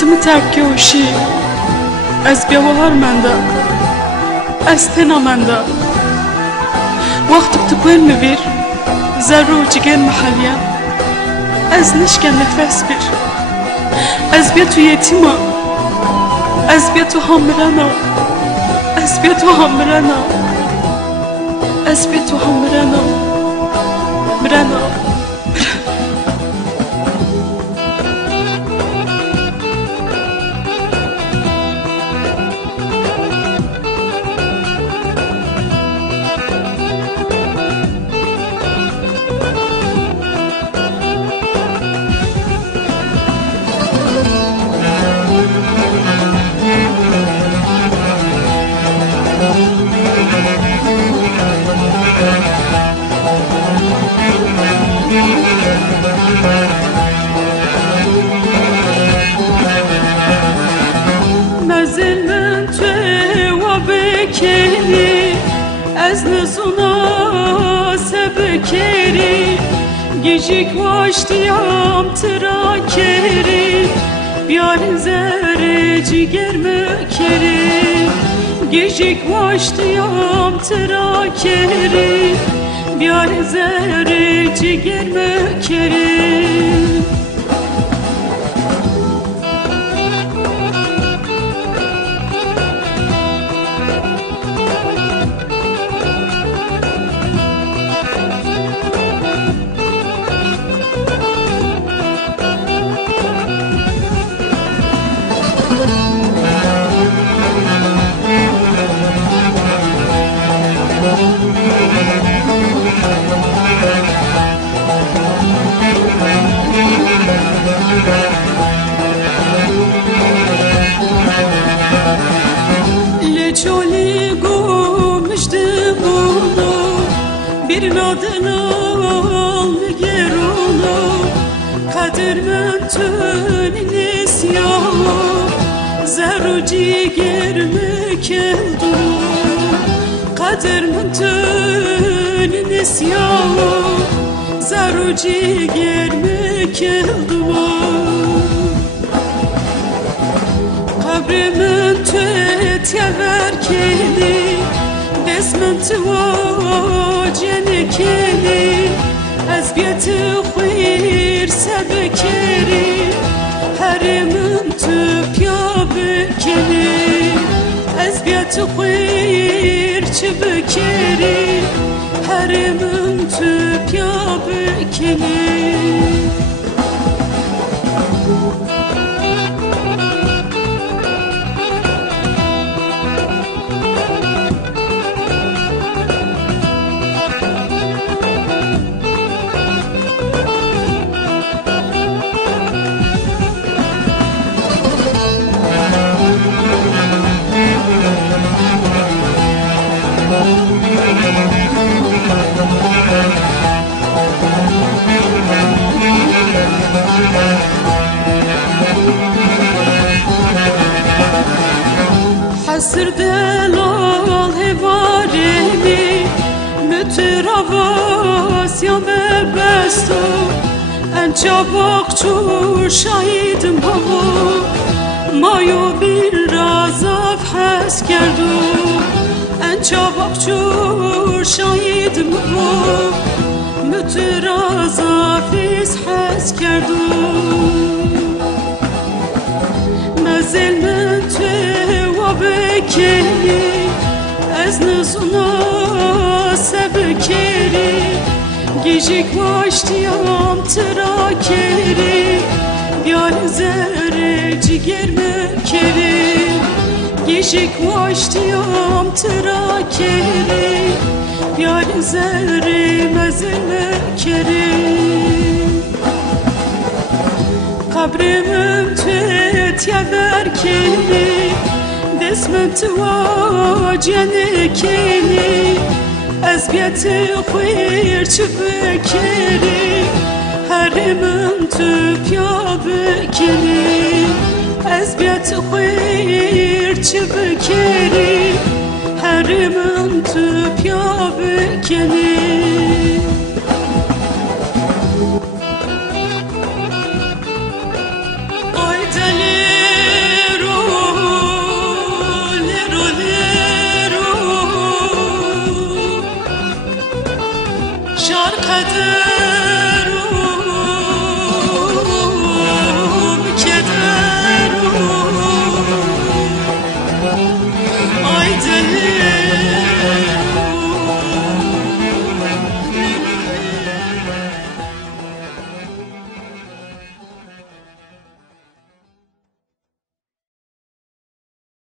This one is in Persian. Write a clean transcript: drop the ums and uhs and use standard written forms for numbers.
Tımı terk hoşi از بیاوهار منده از تنا منده وقت بتكون مبير زرو جيجان محليا از نشكن نفس بير از بيتو يتيمة از بيتو همرانا از بيتو همرانا از بيتو همرانا برانا مزل من توی و بکری از نزونا سبکری گیجیک واشتیام ترا کری بیار زر جیگر مکری گیجیک واشتیام ترا کری بیار زر جیگر مکری لچولی گمشته بونو bir nadına نگرونو قدر من تونیس یا زرو جیگر مکندو قدر من تونیس یا زرو جیگر مکندو قبرمن تویت یور کلی دزمن تو جنه کلی از بیت خویر سبکری هرمن تو پیا بکلی از بیت خویر چه بکری هرمن تو پیا بکلی حسر دلال هوارمی متراواس یا ببستو انچا باقچو شاهیدم بابا مایو bir razaf حس کردو انچا باقچو شاهیدم بابا مترازافیز حس کردو مزل من بکری از نزونا سبکری گیجیک واشتیام ترا کری بیار زر جیگر مکری گیجیک واشتیام ترا کری بیار زر مزل مکری قبرمن تویت یور کلی دزمن تو جنه کلی از بیت خویر چه بکری هرمن تو پیا بکلی از بیت خویر چه بکری هرمن تو پیا بکلی Ay deli